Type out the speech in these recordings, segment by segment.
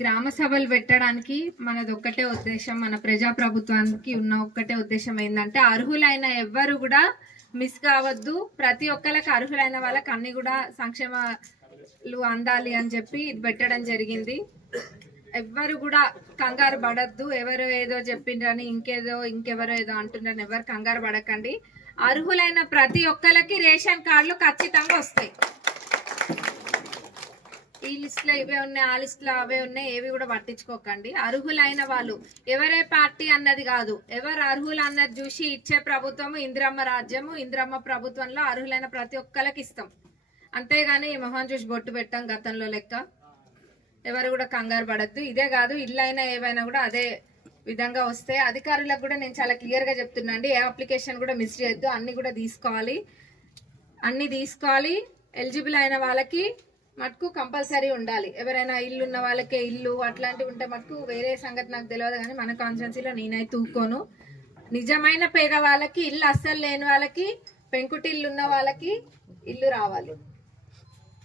గ్రామ సభలు పెట్టడానికి మనది ఒక్కటే ఉద్దేశం మన ప్రజాప్రభుత్వానికి ఉన్న ఒక్కటే ఉద్దేశం ఏంటంటే అర్హులైన ఎవ్వరు కూడా మిస్ కావద్దు. ప్రతి ఒక్కరికి అర్హులైన వాళ్ళకి అన్ని కూడా సంక్షేమాలు అందాలి అని చెప్పి ఇది పెట్టడం జరిగింది. ఎవ్వరు కూడా కంగారు పడద్దు. ఎవరు ఏదో చెప్పిండ్రని ఇంకేదో ఇంకెవరో ఏదో అంటుండ్రని ఎవరు కంగారు పడకండి. అర్హులైన ప్రతి ఒక్కరికి రేషన్ కార్డులు ఖచ్చితంగా వస్తాయి. ఈ లిస్ట్లో ఇవే ఉన్నాయి ఆ లిస్ట్లో అవే ఉన్నాయి ఏవి కూడా పట్టించుకోకండి. అర్హులైన వాళ్ళు ఎవరే పార్టీ అన్నది కాదు. ఎవరు అర్హులు అన్నది చూసి ఇచ్చే ప్రభుత్వము ఇందిరమ్మ రాజ్యము. ఇందిరమ్మ ప్రభుత్వంలో అర్హులైన ప్రతి ఒక్కరికి ఇస్తాం. అంతేగాని ఈ మొహం చూసి బొట్టు పెట్టాం గతంలో లెక్క. ఎవరు కూడా కంగారు పడద్దు. ఇదే కాదు ఇల్లైనా ఏవైనా కూడా అదే విధంగా వస్తే అధికారులకు కూడా నేను చాలా క్లియర్గా చెప్తున్నా అండి. ఏ అప్లికేషన్ కూడా మిస్ చేయొద్దు. అన్ని కూడా తీసుకోవాలి. అన్ని తీసుకోవాలి. ఎలిజిబుల్ అయిన వాళ్ళకి మటుకు కంపల్సరీ ఉండాలి. ఎవరైనా ఇల్లు ఉన్న వాళ్ళకే ఇల్లు అట్లాంటివి ఉంటే మటుకు వేరే సంగతి నాకు తెలియదు కానీ మన కాన్స్టిట్యున్సీలో నేనైతే తూకోను. నిజమైన పేదవాళ్ళకి ఇల్లు అస్సలు లేని వాళ్ళకి పెంకుటిల్లు ఉన్న వాళ్ళకి ఇల్లు రావాలి.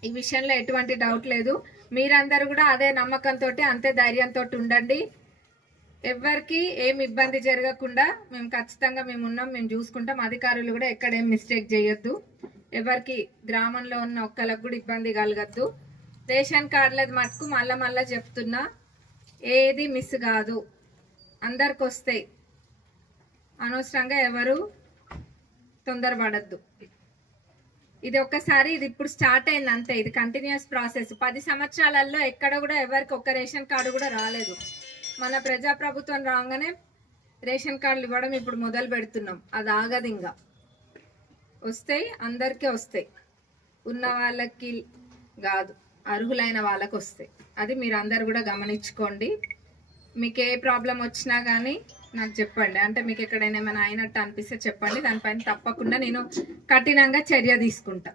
ఈ విషయంలో ఎటువంటి డౌట్ లేదు. మీరందరూ కూడా అదే నమ్మకంతో అంతే ధైర్యంతో ఉండండి. ఎవరికి ఏం ఇబ్బంది జరగకుండా మేము ఖచ్చితంగా మేము ఉన్నాం మేము చూసుకుంటాం. అధికారులు కూడా ఎక్కడ ఏం మిస్టేక్ చేయొద్దు. ఎవరికి గ్రామంలో ఉన్న ఒక్కలకు కూడా ఇబ్బంది కలగద్దు. రేషన్ కార్డులది మటుకు మళ్ళా మళ్ళా చెప్తున్నా ఏది మిస్ కాదు. అందరికి వస్తాయి అనవసరంగా ఎవరు తొందరపడద్దు. ఇది ఒక్కసారి ఇది ఇప్పుడు స్టార్ట్ అయింది అంతే. ఇది కంటిన్యూస్ ప్రాసెస్ పది సంవత్సరాలలో ఎక్కడ కూడా ఎవరికి ఒక్క రేషన్ కార్డు కూడా రాలేదు. మన ప్రజాప్రభుత్వం రాగానే రేషన్ కార్డులు ఇవ్వడం ఇప్పుడు మొదలు పెడుతున్నాం. అది ఆగదు ఇంకా. వస్తాయి అందరికీ వస్తాయి. ఉన్న వాళ్ళకి కాదు అర్హులైన వాళ్ళకి వస్తాయి. అది మీరు అందరు కూడా గమనించుకోండి. మీకు ఏ ప్రాబ్లం వచ్చినా కానీ నాకు చెప్పండి. అంటే మీకు ఎక్కడైనా ఏమైనా అయినట్టు అనిపిస్తే చెప్పండి. దానిపైన తప్పకుండా నేను కఠినంగా చర్య తీసుకుంటా.